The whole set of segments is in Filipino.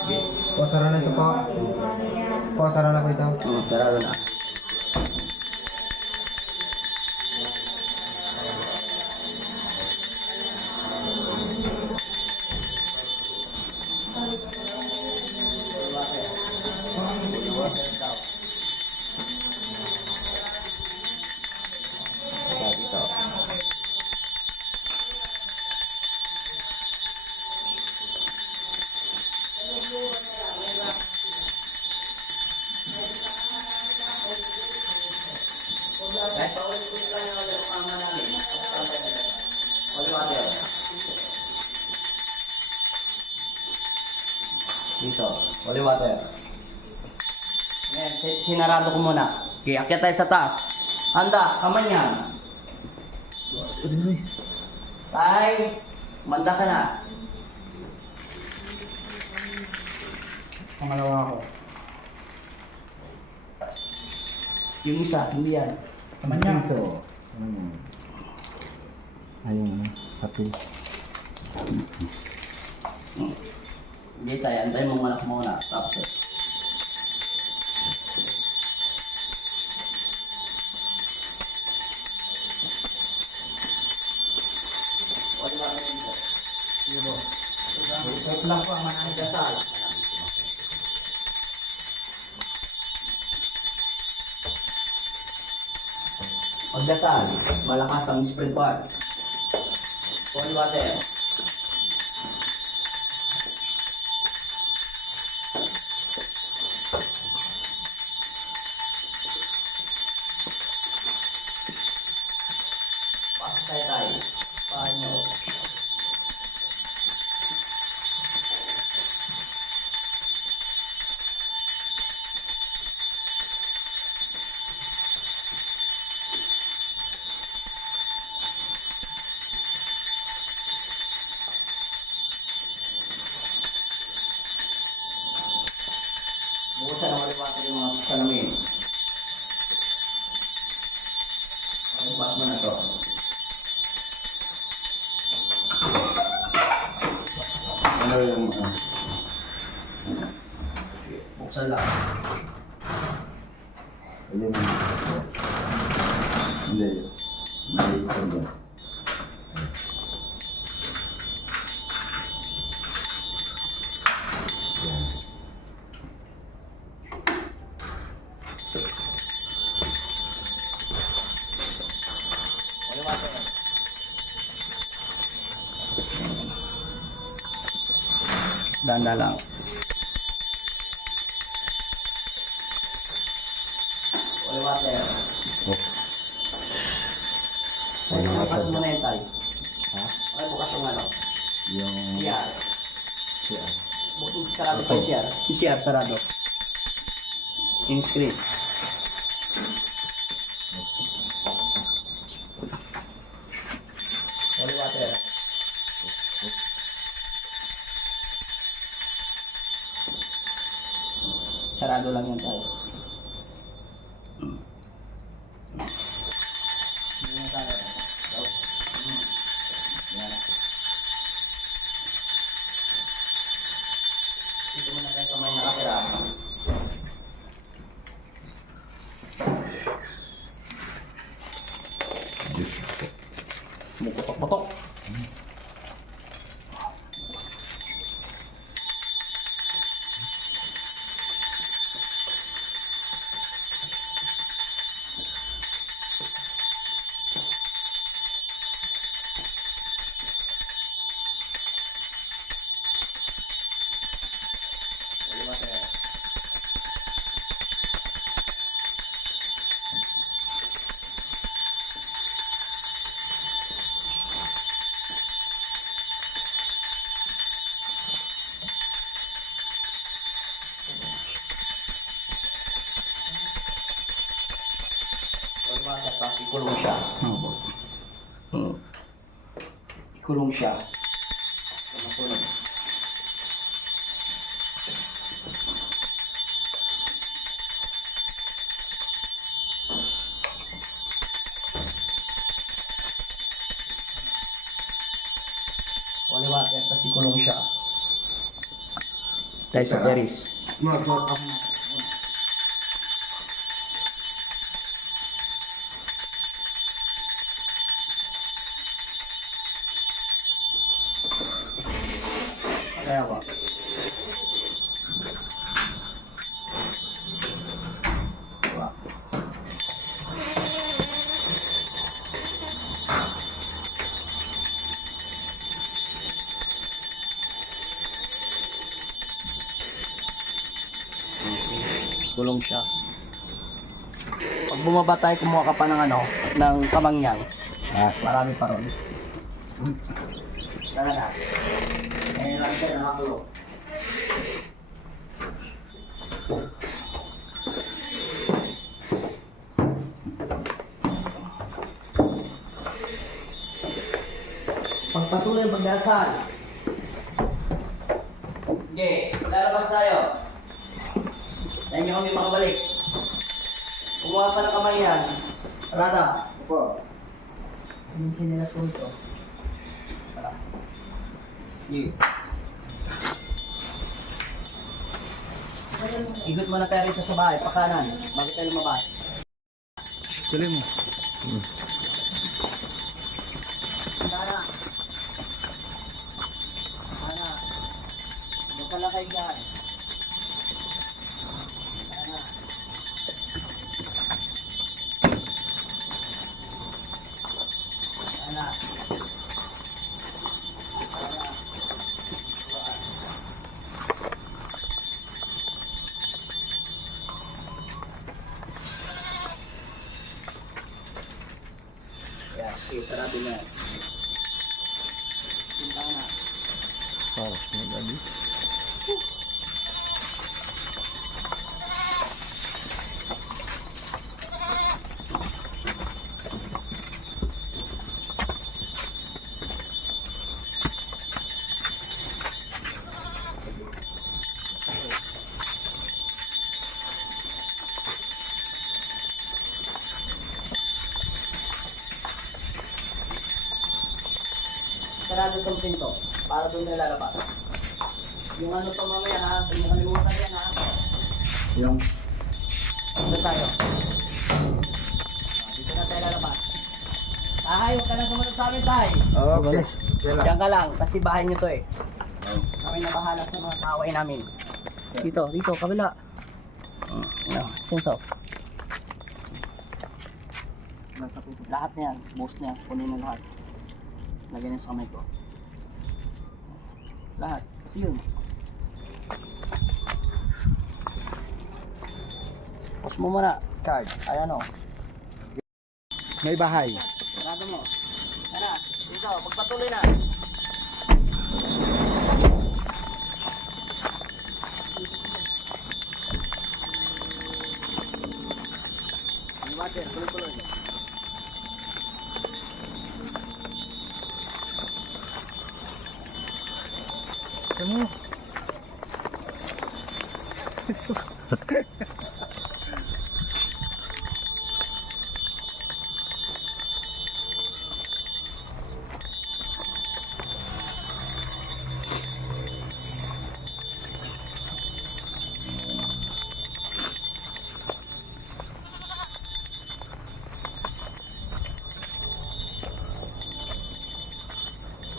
Po, sara na ito po. Po, sara na po ito. Sarado na. Dito, holy water. Ngayon, sinarado ko muna. Okay, akyat tayo sa taas. Handa, kamay niyan. Tay, manda ka na. Pangalawa ko. Yung isa, hindi yan. Kamanya. So, ayun, pati. Hindi tayo, antayin mong manak muna. Tapos, holy water dito. Sige po. Hope lang po ang manang dasal. Magdasal, malakas ang spring part. Holy water. Pasok tayo. Paano? Bukasan ang water yung mga salamin. Bukas mo na to. Ano yung, Buksan lang. ayun, hindi, may ikon doon. Yan. Holy water. Danda lang. Holy water. Oh. Ay, Holy bukas water. mo na yun tayo. Ha? Ay, bukas yung ano. Yung, CR. siya. Sarado pa yung CR. Yung CR, sarado. Yung screen. Holy water. Sarado lang yan tayo. Yun na tayo. Yan. Dito muna tayo kamay nakatira. Diyos ko. Mukutok-putok. Holy water. Holy water, tapos ikulong siya. Oh, boss. Ikulong siya. Masunog. Holy water, tapos ikulong siya. Tayo sa terrace. Kaya ba? Diba? Kulong siya. Pag bumaba tayo, kumuha ka pa ng ano, ng kamangyang. Marami pa ron. Tara na. Ngayon lang siya nakakulong. Pagpatuloy ang pagdasal. Sige, lalabas tayo. Tayo nyo kami makabalik. Kumuha pa ng kamay yan. Rada. Opo. Yung sinilas ko ito. Tara. Sige. Ikot mo na tayo rito sa bahay, pakanan. Bago tayo lumabas. Tuloy mo. Tara. Tara. Doon ka lang kayo dyan. Tara. Tara. Yeah, okay, sarado na. Punta na. Oh, madali. Sarado itong pinto para doon na lalabas. Yung ano pa mamaya ha, huwag mo kalimutan yan ha. Yung Dito tayo. Dito na tayo lalabas. Tahay, huwag ka lang sumunod sa amin, Tay. Okay. Diyan ka lang, kasi bahay nyo to eh. Kami na bahala sa mga kaway namin. Dito, kabila. Senso. Lahat na yan, buhos na yan, kunin na lahat. Lagyan niya sa kamay ko. Lahat, kasi yun. Pause mo muna, card. Ayan o. May bahay. Sarado mo. Tara, dito, pagpatuloy na. Ang water, tuloy-tuloy. Gusto mo?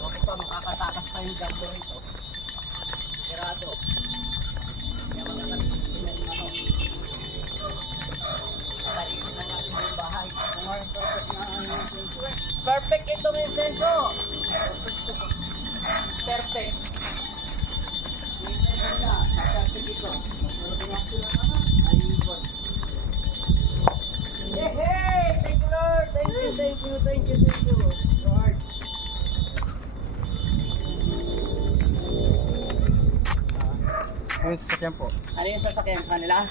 Bakit pa makakatakas pa yung gambo rito? Sirado. Kaya makakatikin na yung ano. Makalikot na natin yung bahay. Perfect ito, Vincenzo! Perfect. Vincenzo na. Perfect ito. Magsulat nga sila naman. Ayun. Hey, hey! Thank you, Lord! Thank you. Lord. Ayun, sasakyan po. Ano yung sasakyan sa kanila?